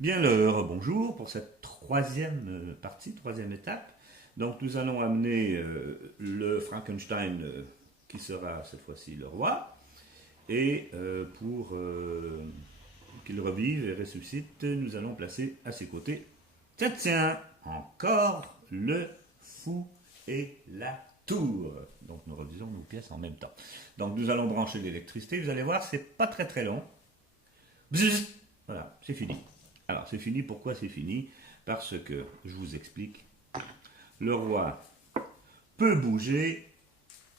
Bien bonjour pour cette troisième partie, troisième étape. Donc nous allons amener le Frankenstein qui sera cette fois-ci le roi. Et pour qu'il revive et ressuscite, nous allons placer à ses côtés, tiens, tiens, encore le fou et la tour. Donc nous relisons nos pièces en même temps. Donc nous allons brancher l'électricité. Vous allez voir, c'est pas très très long. Bzzz. Voilà, c'est fini. Alors c'est fini, pourquoi c'est fini? Parce que, je vous explique, le roi peut bouger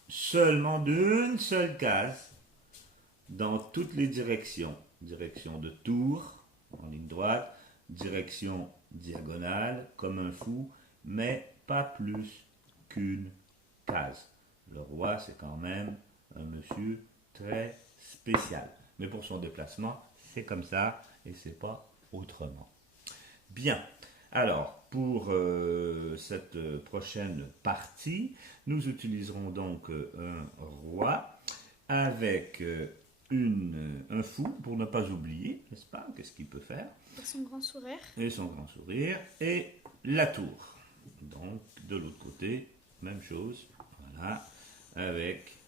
seulement d'une seule case dans toutes les directions. Direction de tour, en ligne droite, direction diagonale, comme un fou, mais pas plus qu'une case. Le roi, c'est quand même un monsieur très spécial. Mais pour son déplacement, c'est comme ça et c'est pas autrement. Bien. Alors, pour cette prochaine partie, nous utiliserons donc un roi avec un fou, pour ne pas oublier, n'est-ce pas? Qu'est-ce qu'il peut faire? Et son grand sourire. Et son grand sourire. Et la tour. Donc, de l'autre côté, même chose. Voilà. Avec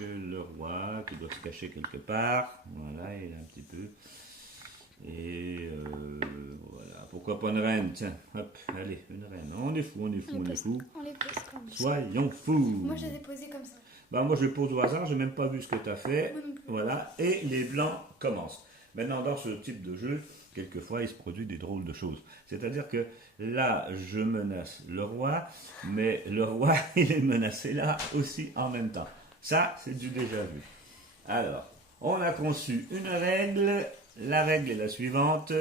le roi qui doit se cacher quelque part. Voilà, il est un petit peu. Et voilà. Pourquoi pas une reine? Tiens, hop, allez, une reine. On est fou, on est fou, on est fou. On les pose comme ça. Soyons fous. Moi, je les ai posés comme ça. Bah, moi, je pose au hasard, j'ai même pas vu ce que tu as fait. Moi non plus. Voilà, et les blancs commencent. Maintenant, dans ce type de jeu, quelquefois, il se produit des drôles de choses. C'est-à-dire que là, je menace le roi, mais le roi, il est menacé là aussi en même temps. Ça, c'est du déjà vu. Alors, on a conçu une règle. La règle est la suivante.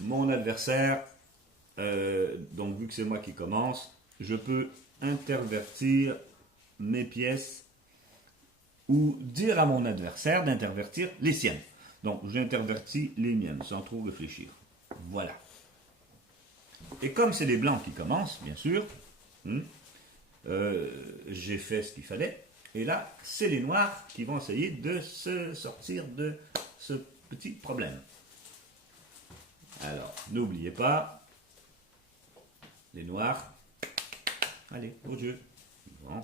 Mon adversaire, donc vu que c'est moi qui commence, je peux intervertir mes pièces ou dire à mon adversaire d'intervertir les siennes. Donc, j'intervertis les miennes sans trop réfléchir. Voilà. Et comme c'est les blancs qui commencent, bien sûr, j'ai fait ce qu'il fallait. Et là, c'est les noirs qui vont essayer de se sortir de ce petit problème. Alors, n'oubliez pas, les noirs. Allez, au jeu. Bon.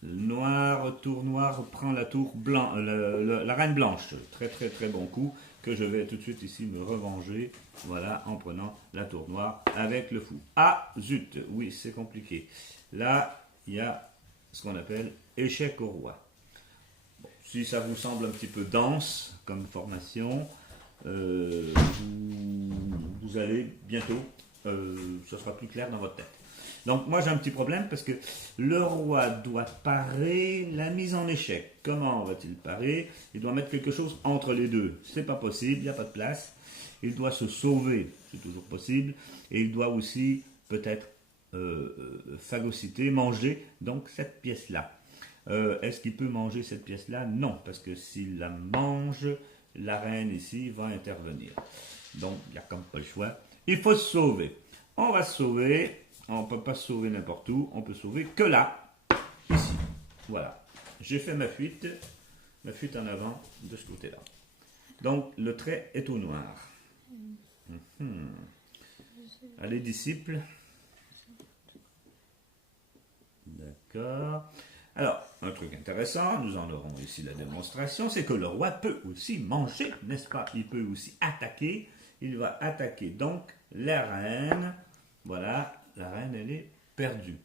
Le noir, tour noir, prend la tour blanc, la reine blanche. Très très très bon coup que je vais tout de suite ici me revenger. Voilà, en prenant la tour noire avec le fou. Ah, zut, oui, c'est compliqué. Là, il y a ce qu'on appelle échec au roi. Bon, si ça vous semble un petit peu dense comme formation, vous allez bientôt, ce sera plus clair dans votre tête. Donc moi j'ai un petit problème parce que le roi doit parer la mise en échec. Comment va-t-il parer? Il doit mettre quelque chose entre les deux. C'est pas possible, il n'y a pas de place. Il doit se sauver, c'est toujours possible. Et il doit aussi peut-être phagocyter, manger donc cette pièce-là. Est-ce qu'il peut manger cette pièce-là? Non, parce que s'il la mange, la reine ici va intervenir. Donc il n'y a comme pas le choix. Il faut se sauver. On va se sauver. On ne peut pas se sauver n'importe où, on peut sauver que là, ici. Voilà. J'ai fait ma fuite en avant de ce côté-là. Donc le trait est au noir. Allez, disciples. D'accord. Alors, un truc intéressant, nous en aurons ici la démonstration, c'est que le roi peut aussi manger, n'est-ce pas? Il peut aussi attaquer. Il va attaquer donc la reine. Voilà. La reine, elle est perdue.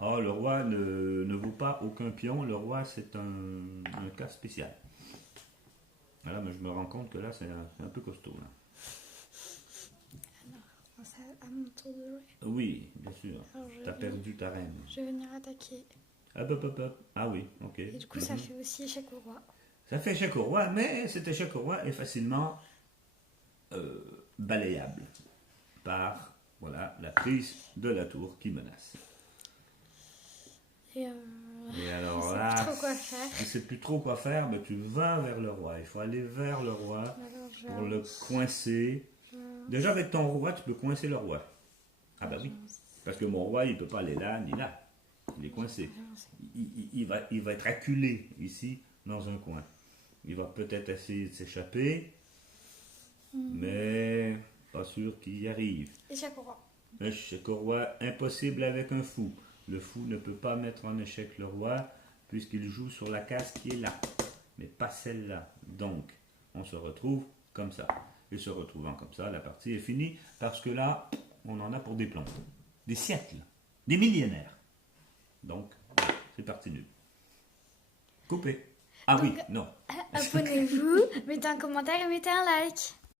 Oh, le roi ne vaut pas aucun pion. Le roi, c'est un cas spécial. Voilà, mais je me rends compte que là, c'est un peu costaud. Là. Alors, c'est à mon tour de jouer. Oui, bien sûr. Tu as perdu ta reine. Je vais venir attaquer. Hop, hop, hop, hop. Ah oui, ok. Et du coup, ça fait aussi échec au roi. Ça fait échec au roi, mais cet échec au roi est facilement balayable par... Voilà, la prise de la tour qui menace. Et alors je là, sais plus trop quoi faire. tu ne sais plus trop quoi faire, mais tu vas vers le roi. Il faut aller vers le roi Alors, pour le coincer. Déjà avec ton roi, tu peux coincer le roi. Ah bah oui, parce que mon roi, il ne peut pas aller là ni là. Il est coincé. Il va être acculé ici, dans un coin. Il va peut-être essayer de s'échapper, mais pas sûr qu'il y arrive. Échec au roi. Échec au roi, impossible avec un fou. Le fou ne peut pas mettre en échec le roi, puisqu'il joue sur la case qui est là, mais pas celle-là. Donc, on se retrouve comme ça. Et se retrouvant comme ça, la partie est finie, parce que là, on en a pour des plantes. Des siècles, des millénaires. Donc, c'est parti nul. Coupé. Ah oui, non. Abonnez-vous, mettez un commentaire et mettez un like.